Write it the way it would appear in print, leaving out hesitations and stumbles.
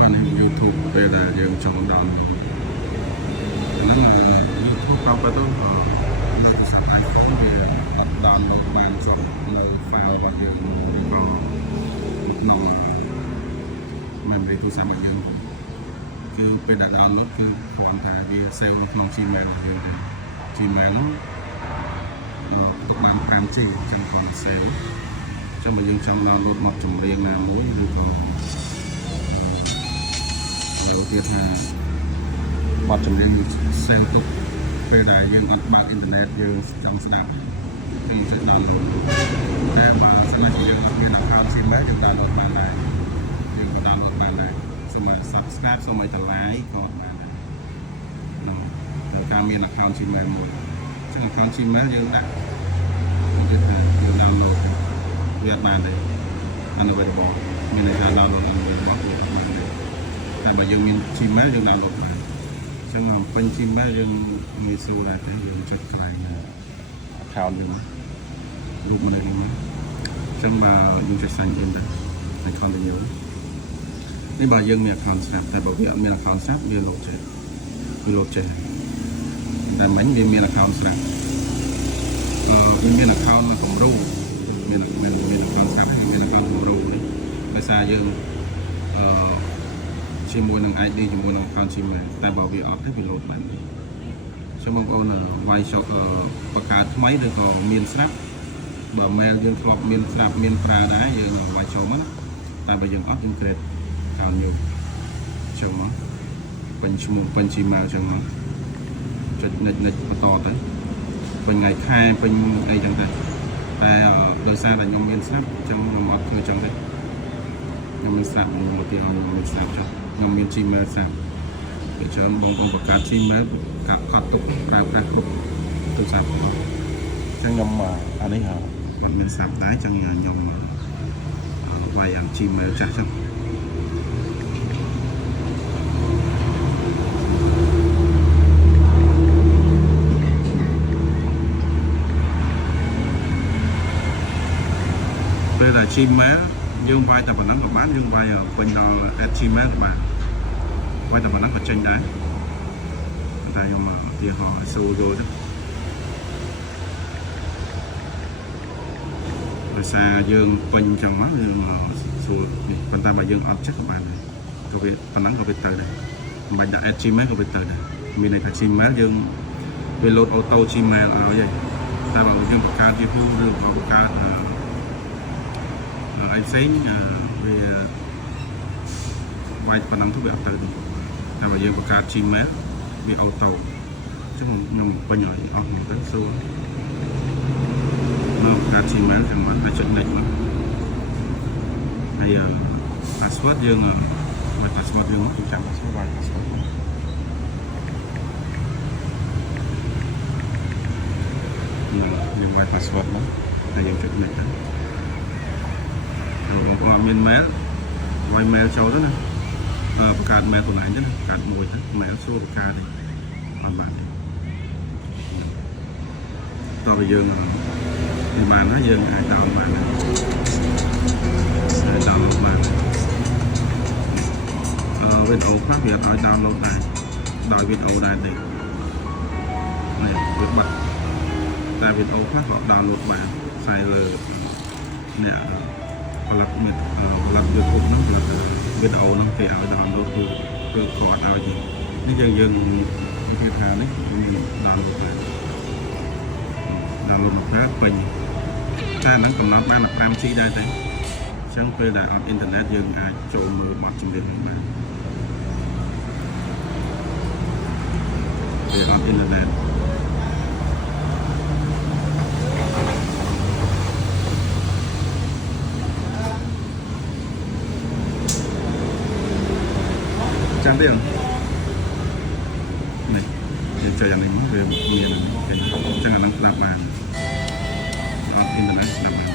mình YouTube ពេលដែលយើងចង់ដល់ហ្នឹង YouTube ប្រាប់ទៅនៅភាសា iPhone វាអត់ download បានចុះនៅ file របស់យើងឬក៏ក្នុង memory ទូរស័ព្ទរបស់យើងគឺពេលដែល download គឺគ្រាន់តែវា save នៅក្នុង Gmail របស់យើងទេ Gmail ហ្នឹងទុកបាន 5G អញ្ចឹងគ្រាន់តែ save អញ្ចឹងបើយើងចង់ download មកចម្រៀងណាមួយឬក៏ចូលទៀតថាបទចម្រៀងសេងទុកពេលដែលយើងអត់បើកអ៊ីនធឺណិតយើងចង់ស្ដាប់គឺយើង download តែបើសិនជាយើងមាន account Gmail យើង download បានដែរយើងក៏ download បានដែរសូមឲ្យ subscribe សូមឲ្យតម្លៃក៏បានដែរដល់ការមាន account Gmail មួយអញ្ចឹង account Gmail យើងដាក់គឺថាយើង download វាអត់បានទេ unavailable មានតែ download unavailable តែបើយើងមាន Gmail យើង download បានអញ្ចឹងពេញ Gmail យើងងាយស្រួលដែរទេយើងចុចកន្លែង account យើងរូបម្នាក់នេះអញ្ចឹងបើយើងចុច sign in ទៅហើយ continue នេះបើយើងមាន account ស្រាប់តែបើវាអត់មាន account ស្រាប់វាលោកចេះវាលោកចេះតែមិញវាមាន account ស្រាប់វាមាន account គំរូមាន account ស្រាប់ហើយមាន account គំរូនេះដោយសារយើងជាមួយនឹង ID ជាមួយនឹង account Gmail តែបើវាអត់ទេវា load បានទេចឹងបងប្អូនវាយចុះបង្កើតថ្មីឬក៏មានស្រាប់បើ mail យើងធ្លាប់មានស្រាប់មានប្រើដែរយើងវាយចូលមកតែបើយើងអត់យើង create account new ចូលមកពេញឈ្មោះពេញ Gmail ចឹងមកចុច next បន្តទៅពេញថ្ងៃខែពេញអីចឹងទៅតែដោយសារតែខ្ញុំមានស្រាប់ចឹងខ្ញុំអត់ធ្វើចឹងទេខ្ញុំមានស្រាប់ខ្ញុំមកទៀតខ្ញុំមានស្រាប់ចុះខ្ញុំមាន Gmail ស្រាប់ពេលច្រើនបងប្អូនបង្កើត Gmail កាត់ទុកប្រើប្រាស់គ្រប់ទូរស័ព្ទអញ្ចឹងខ្ញុំអានេះអត់មានស្រាប់ដែរអញ្ចឹងខ្ញុំវាយអា Gmail ចាស់ចុះពេលដែល Gmail យើងវាយតែប៉ុណ្ណឹងក៏បានយើងវាយពេញដល់ @gmail ក៏បានវាយតែប៉ុណ្ណឹងក៏ចេញដែរតែខ្ញុំឧទាហរណ៍ឲ្យសូចូលទៅដោយសារយើងពេញចឹងមកយើងសួរប៉ុន្តែបើយើងអត់ចិត្តក៏បានដែរក៏វាប៉ុណ្ណឹងក៏វាទៅដែរមិនបាច់ដាក់ @gmail ក៏វាទៅដែរមានន័យថា Gmail យើងវា load auto Gmail ឲ្យហើយតែបើយើងបង្កើត YouTube ឬបង្កើតអីផ្សេងវាវាយប៉ុណ្ណឹងទៅវាអត់ទៅទេតែបើយើងបង្កើត Gmail វា auto អញ្ចឹងខ្ញុំពេញឲ្យអស់មកទៅសួរនៅបង្កើត Gmail ចឹងមកអាចចុច next មកហើយ password យើងវា password យើងមកចាំ password វាយ password យើងវាយ password មកហើយយើងចុច next ទៅបងប្អូនមាន mail វាយ mail ចូលទៅណាបង្កើត mail ខ្លួនឯងទៅណាបង្កើតមួយទៅ mail ស្រួលបង្កើតទេអត់បានទេតើយើងវាបានហើយយើងអាច download បានហើយ download បានវីដេអូខ្លះវាអត់ឲ្យ download ដែរដោយវីដេអូដែរទេនេះវាបាត់តែវីដេអូខ្លះក៏ download បានផ្សាយលើអ្នកផលិតYouTube ហ្នឹងផលិតវីដេអូហ្នឹងគេឲ្យ download គឺគាត់ឲ្យទេនេះយើងនិយាយថានេះខ្ញុំ download បាន download មកប្រើពេញតែហ្នឹងកំណត់បាន 5G ដែរទេអញ្ចឹងពេលដែលអត់អ៊ីនធឺណិតយើងអាចចូលមើលបទចម្រៀងហ្នឹងបានពេលអត់អ៊ីនធឺណិតចាំទេនេះយើងចុចអានេះមកវាមានអញ្ចឹងអានឹងស្ដាប់បានអត់អ៊ីនធឺណិតស្ដាប់បាន